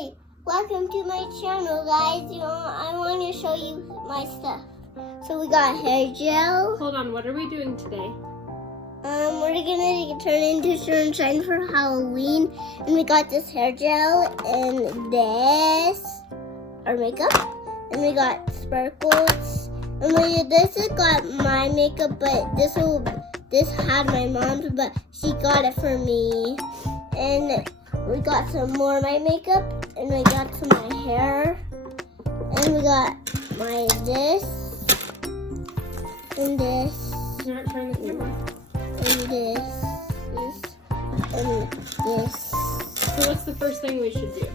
Hey, welcome to my channel, guys. I want to show you my stuff. So we got hair gel. Hold on, what are we doing today? We're gonna turn into sunshine for Halloween, and we got this hair gel and this our makeup, and we got sparkles. And this has got my makeup, but this had my mom's, but she got it for me. And we got some more of my makeup, and we got some of my hair, and we got my this, and this, You're not turning the camera. and this, and this. So what's the first thing we should do?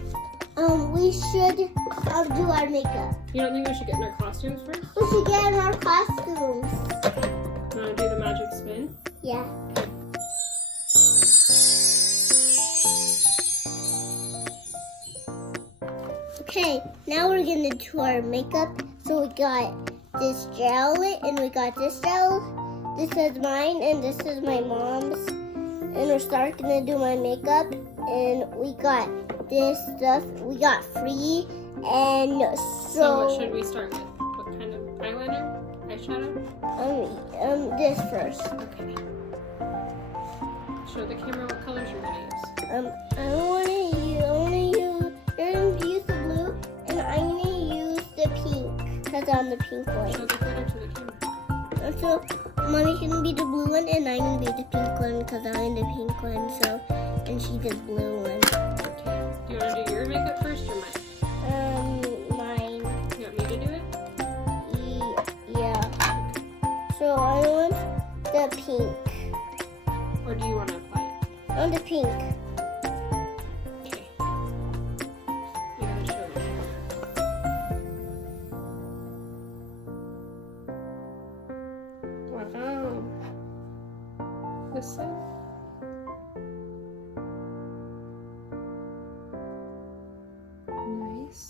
We should do our makeup. You don't think we should get in our costumes first? We should get in our costumes. You want to do the magic spin? Yeah. Okay, now we're gonna do our makeup. So we got this gel, and we got this gel. This is mine, and this is my mom's. And we're starting to do my makeup. And we got this stuff. We got free, and So what should we start with? What kind of eyeliner? Eyeshadow? this first. Okay. Show the camera what colors you're gonna use. You're gonna use the blue, and I'm gonna use the pink, because I'm the pink one. Show the glitter to the camera. So, Mommy's gonna be the blue one, and I'm gonna be the pink one, because I'm the pink one, and she's the blue one. Okay. Do you want to do your makeup first or mine? Mine. You want me to do it? Yeah. So, I want the pink. Or do you want to apply it? On the pink. Okay. You gotta show the camera. Wow. This side? Nice.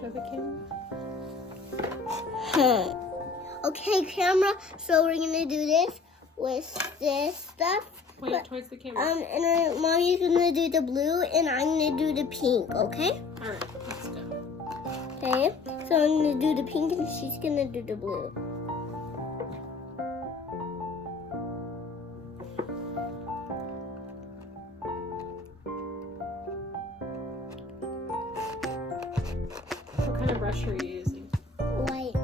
Show the camera. Okay, camera. So, we're gonna do this with this stuff. Point towards the camera. And Mommy's gonna do the blue, and I'm gonna do the pink, okay? Alright, let's go. Okay, so I'm gonna do the pink, and she's gonna do the blue. What kind of brush are you using? White.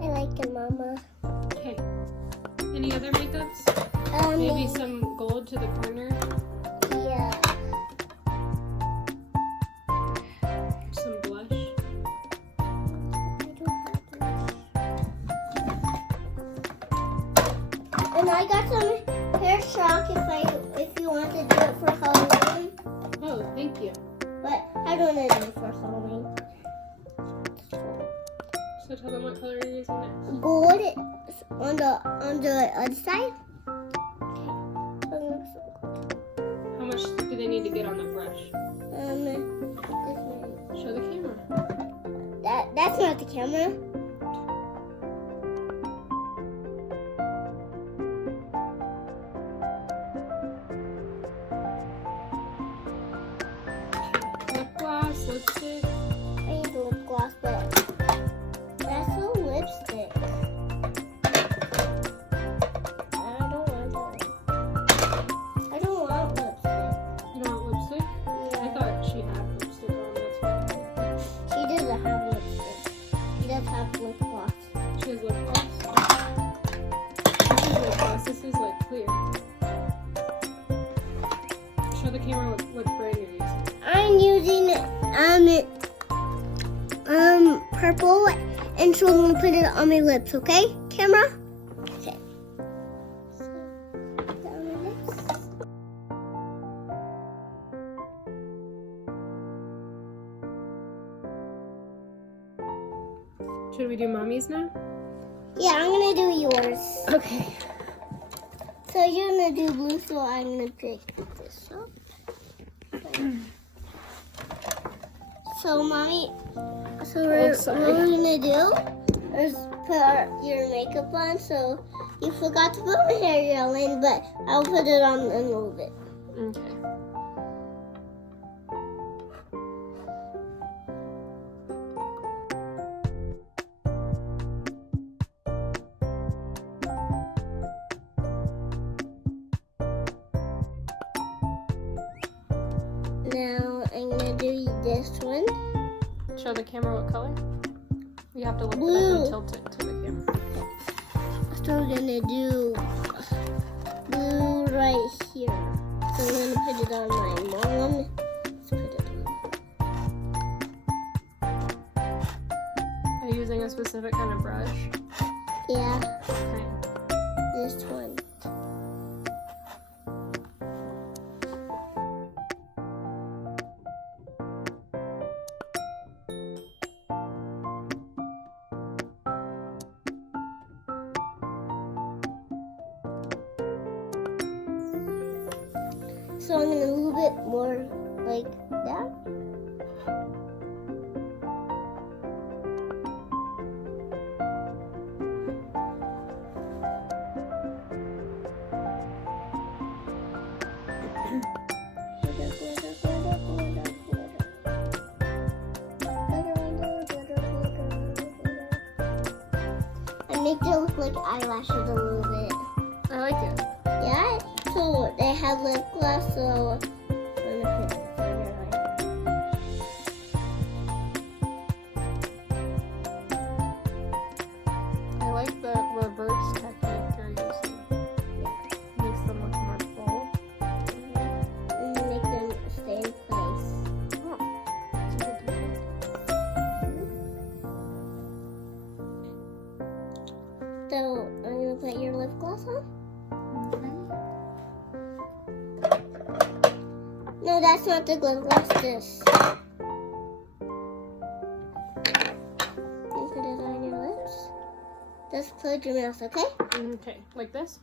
I like it, Mama. Okay. Any other makeups? Maybe some gold to the corner? Yeah. Some blush? I don't have blush. And I got some hair shock if you want to do it for Halloween. Oh, thank you. But I don't want to do it for Halloween. So tell them what color you're using next. Gold on the other side. How much do they need to get on the brush? This Show the camera. that's not the camera. Lip gloss, lipstick. I need the lip gloss, but that's no lipstick. I don't want that. I don't want lipstick. You don't want lipstick? I Yeah. thought she had lipstick on. That's why. She doesn't have lipstick. She does have lip gloss. She has lip gloss. This is lip gloss. This is like clear. Show the camera what brand you're using. I'm using purple, and so I'm gonna put it on my lips, okay? Camera? Okay. So, put that on my lips. Should we do mommy's now? Yeah, I'm gonna do yours. Okay. So you're gonna do blue, so I'm gonna pick this up. So, Mommy, what we're gonna do put your makeup on, so you forgot to put my hair gel in, but I'll put it on in a little bit. Okay. Now I'm gonna do this one. Show the camera what color. You have to lift it up Blue. and tilt it to the camera. So we're gonna do blue right here. So I'm gonna put it on my mom. Let's put it on. Are you using a specific kind of brush? Yeah, Okay. this one. So I'm gonna move it more like that. I make it look like eyelashes a little bit. I like it. Yeah, so they have lip gloss, so I'm gonna put it further like that. I like the reverse technique you're using. Makes them look more full. And make them stay in place. Oh, that's a good technique. So I'm gonna put your lip gloss on. No, that's not the lip gloss. This. You put it on your lips. Just close your mouth, okay? Okay, like this?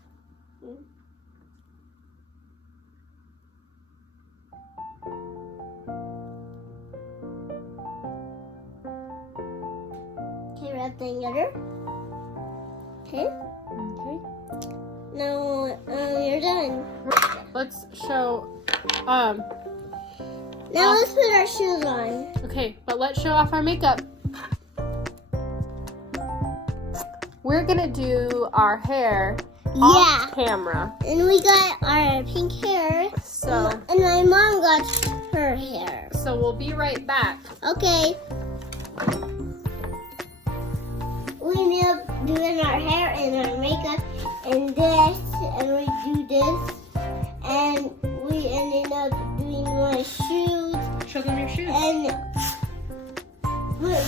Okay, wrap the other. Okay. Okay. Now, you're done. Let's show, Now let's put our shoes on. okay, but let's show off our makeup. We're gonna do our hair off camera. And we got our pink hair. So, And my mom got her hair. so we'll be right back. Okay. We ended up doing our hair and our makeup and this, and we do this, and we ended up doing my shoes. Show them your shoes. And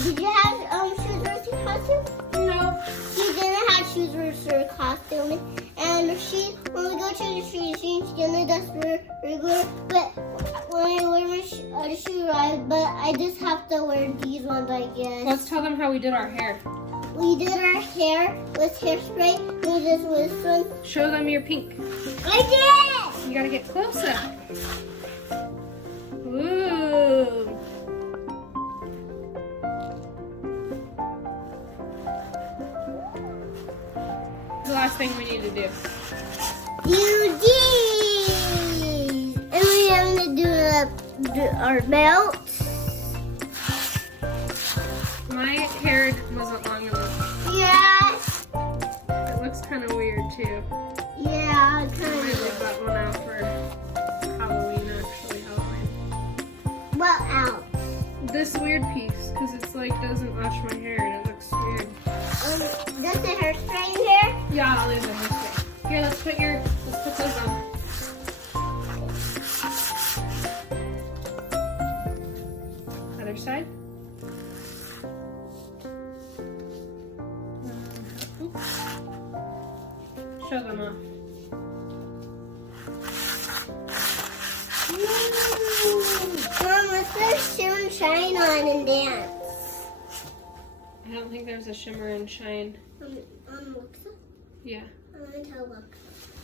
did you have shoes versus your costume? No, she didn't have shoes versus her costume. And when we go to the street, she's gonna just regular. But when I wear my shoe, I just have to wear these ones, I guess. Let's tell them how we did our hair. We did our hair with hairspray. We just with this one. Show them your pink. I did it! You gotta get closer. Ooh. The last thing we need to do. You did! And we have to do our belt. My hair wasn't long enough. Yeah. It looks kind of weird too. Yeah, I kind leave of. that one out for Halloween, actually, Halloween. Well, out. This weird piece, because it's like doesn't match my hair and it looks weird. Does the hairspray in here? Yeah, I'll leave the hairspray. Here, let's put those on. Other side. Show them off. Mom, let's put Shimmer and Shine on and dance. I don't think there's a shimmer and shine. Alexa? Yeah. I'm going to tell Alexa.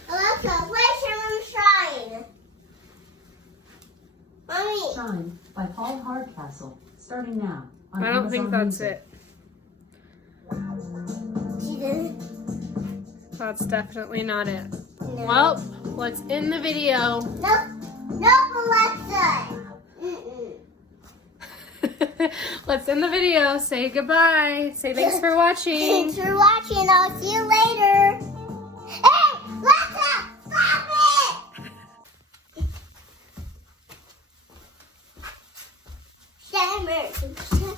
Alexa, play Shimmer and Shine. Mommy. Shine by Paul Hardcastle, starting now. On I don't think Amazon that's Music. it. That's definitely not it. No. Well, let's end the video. Nope. Nope, Alexa. Let's end the video. Say goodbye. Say thanks for watching. Thanks for watching. I'll see you later. Hey, Alexa, stop it! Shimmer.